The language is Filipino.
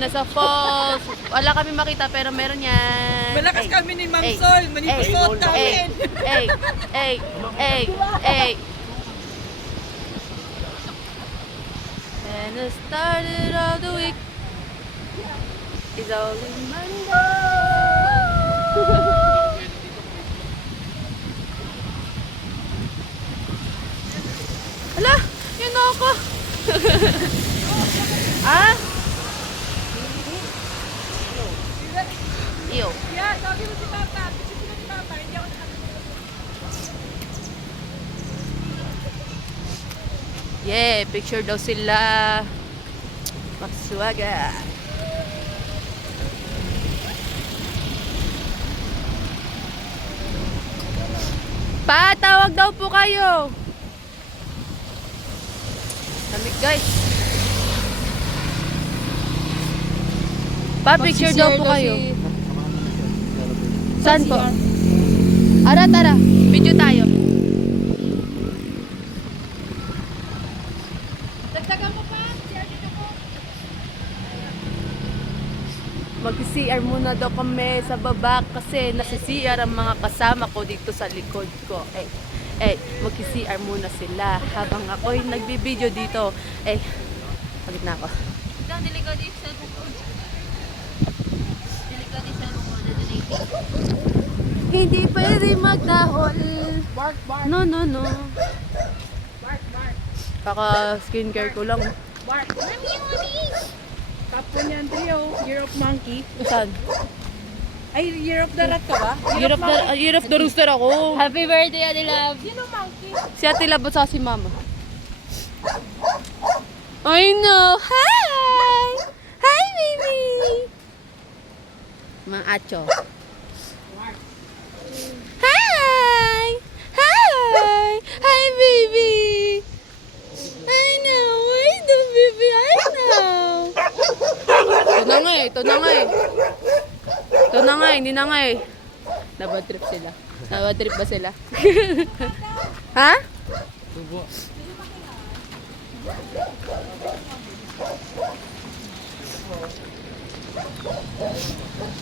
nasa falls. Wala kami makita pero meron yan. Malakas kami ni Ma'am Sol. Manipusot namin. Hey. And it started all the week. It's only Monday. Hala, yun ako. Ah? Iyo. Yeah, sabi mo si Papa. Kasi sila si Papa. Hindi ako nakakita. Yeah, picture daw sila. Magswaga. Patawag daw po kayo. Lamig guys. Pa-picture daw po kayo. Saan po? Tara. Video tayo. Dagdagan mo pa. Share dito ko. Mag-CR muna daw kami sa baba kasi nasa-CR ang mga kasama ko dito sa likod ko. Mag-CR muna sila habang ako'y nagbibideo dito. Pagit na ako. Delikado yung cellphone ko. Delikado yung cellphone ko. Hindi pwede magdahol. Bark. No. Bark. Baka skincare ko lang. Bark. Top 1 yan, Trio. Year of Monkey. Saan? Ay, Year of the Rat ka ba? Year of the Rooster ako. Happy birthday, Ate Love! Sino Monkey? Si Ate Labot sa si Mama. I know. Hi! Hi, baby! Mga acho. Hi! Hi, baby! I know. I know, baby. I know. Ito na nga, hindi na nga eh. Nabad trip sila. Nabad trip ba sila? Ha? Tubo.